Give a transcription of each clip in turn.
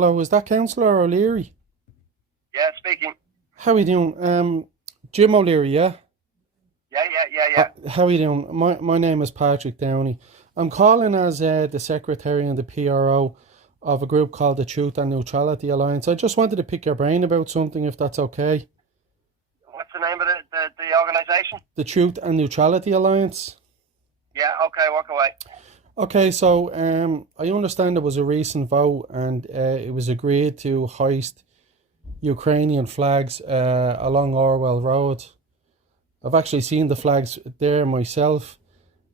Hello, is that Councillor O'Leary? Yeah, speaking. How are you doing? Jim O'Leary, yeah? Yeah. How are you doing? My name is Patrick Downey. I'm calling as the Secretary and the PRO of a group called the Truth and Neutrality Alliance. I just wanted to pick your brain about something, if that's okay. What's the name of the organisation? The Truth and Neutrality Alliance. Yeah, okay, walk away. Okay, so I understand there was a recent vote and it was agreed to hoist Ukrainian flags along Orwell Road. I've actually seen the flags there myself.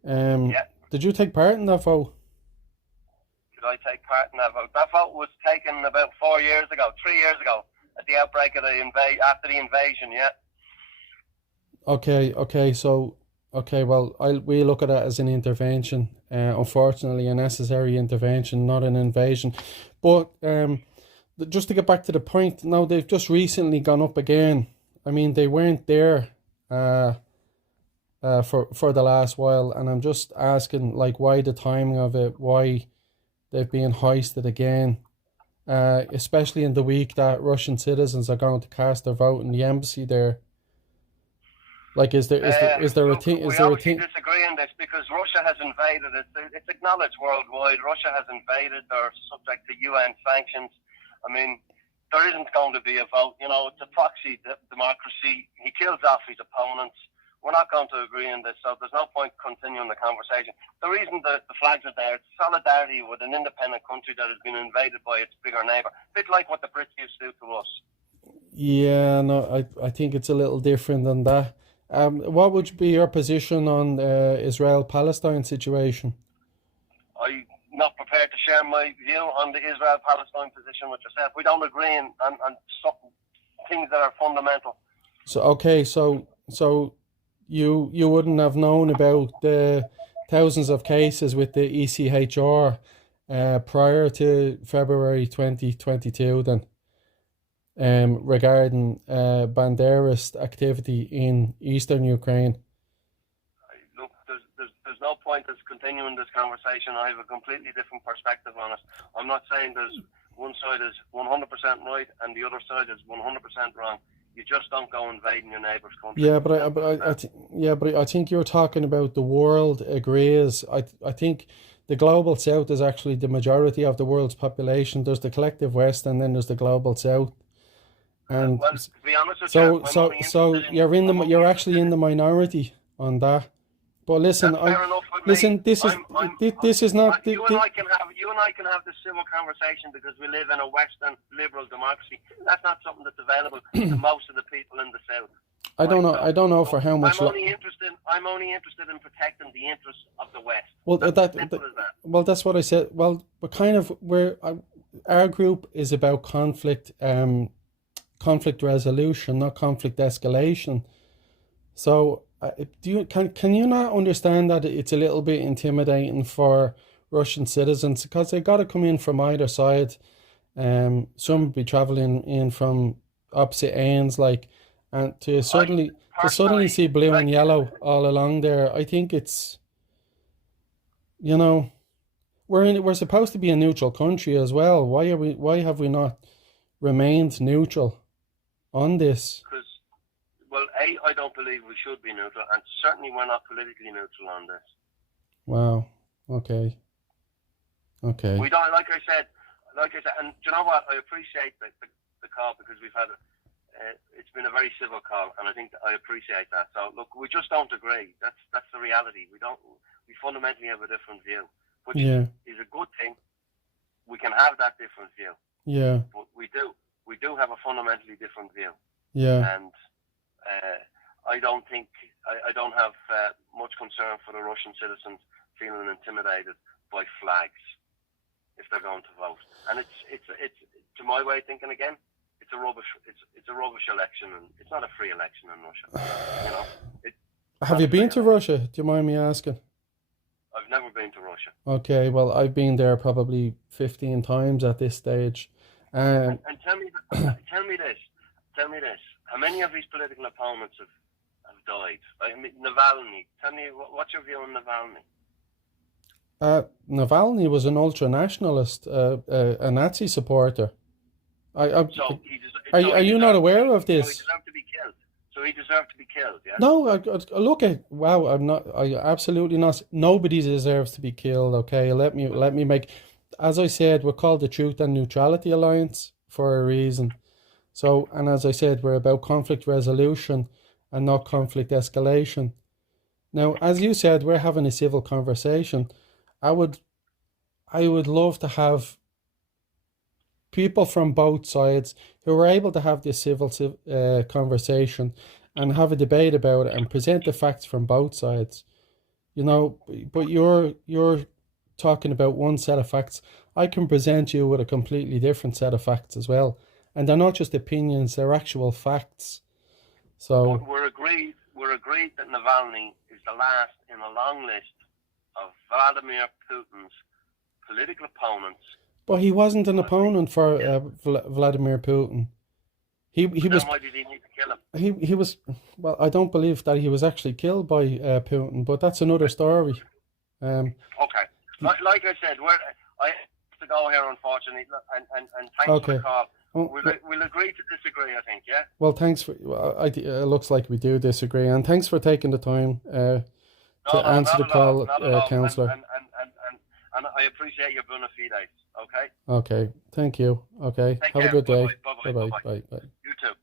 Yeah. Did you take part in that vote? Did I take part in that vote? That vote was taken about 4 years ago, 3 years ago, at the outbreak of the after the invasion, yeah. Well, we look at that as an intervention. Unfortunately, a necessary intervention, not an invasion. But just to get back to the point, now they've just recently gone up again. I mean, they weren't there for the last while, and I'm just asking, like, why the timing of it, why they've been hoisted again, especially in the week that Russian citizens are going to cast their vote in the embassy there. Like, is there a thing? We obviously disagree on this because Russia has invaded. It's acknowledged worldwide. Russia has invaded. They're subject to UN sanctions. I mean, there isn't going to be a vote. You know, it's a proxy democracy. He kills off his opponents. We're not going to agree on this, so there's no point continuing the conversation. The reason the flags are there, it's solidarity with an independent country that has been invaded by its bigger neighbour. A bit like what the Brits used to do to us. Yeah, no, I think it's a little different than that. What would be your position on the Israel-Palestine situation? I'm not prepared to share my view on the Israel-Palestine position with yourself. We don't agree on some things that are fundamental. So you wouldn't have known about the thousands of cases with the ECHR prior to February 2022 then? Regarding Banderist activity in eastern Ukraine. Look, there's no point in continuing this conversation. I have a completely different perspective on it. I'm not saying there's one side is 100% right and the other side is 100% wrong. You just don't go invading your neighbour's country. Yeah, but I think you're talking about the world agrees. I think the global south is actually the majority of the world's population. There's the collective west, and then there's the global south. And well, to be honest with you, so you're actually in the minority on that. But listen, this is not. You and I can have this civil conversation because we live in a Western liberal democracy. That's not something that's available to most of the people in the south. I don't know for how much. I'm only interested in protecting the interests of the West. Well, that. Well, that's what I said. Well, our group is about conflict resolution, not conflict escalation. So, can you not understand that it's a little bit intimidating for Russian citizens because they got to come in from either side? Some be traveling in from opposite ends, like, and to suddenly see blue and yellow all along there. I think it's, we're supposed to be a neutral country as well. Why have we not remained neutral on this? Because, well, I don't believe we should be neutral, and certainly we're not politically neutral on this. Wow. Okay. We don't, like I said, and do you know what? I appreciate the call because we've had it's been a very civil call, and I think I appreciate that. So look, we just don't agree. That's the reality. We fundamentally have a different view, which is a good thing. We can have that different view. Yeah. But we do have a fundamentally different view. Yeah. And I don't have much concern for the Russian citizens feeling intimidated by flags if they're going to vote. And it's to my way of thinking again, it's a rubbish election, and it's not a free election in Russia. Have you been to Russia? Do you mind me asking? I've never been to Russia. Okay, well, I've been there probably 15 times at this stage. And tell me this. How many of his political opponents have died? I mean, Navalny. Tell me, what's your view on Navalny? Navalny was an ultra-nationalist, a Nazi supporter. So Are you not aware of So he this? deserved to be killed. So he deserved to be killed. Yeah. No, look at wow. I'm not. I absolutely not. Nobody deserves to be killed. Okay, let me make. As I said, we're called the Truth and Neutrality Alliance for a reason. So, and as I said, we're about conflict resolution and not conflict escalation. Now, as you said, we're having a civil conversation. I would love to have people from both sides who are able to have this civil conversation and have a debate about it and present the facts from both sides. You know, but you're talking about one set of facts. I can present you with a completely different set of facts as well, and they're not just opinions; they're actual facts. So we're agreed. We're agreed that Navalny is the last in a long list of Vladimir Putin's political opponents. but he wasn't an opponent for Vladimir Putin. He was. Why did he need to kill him? He was. Well, I don't believe that he was actually killed by Putin, but that's another story. Okay, like I said, I have to go here, unfortunately, and thanks for the call. We'll agree to disagree, I think, yeah? Well, thanks for. It looks like we do disagree, and thanks for taking the time to answer the call, councillor. And I appreciate your bona fides, okay? Okay, thank you. Okay, have a good day. Bye-bye. Bye. You too.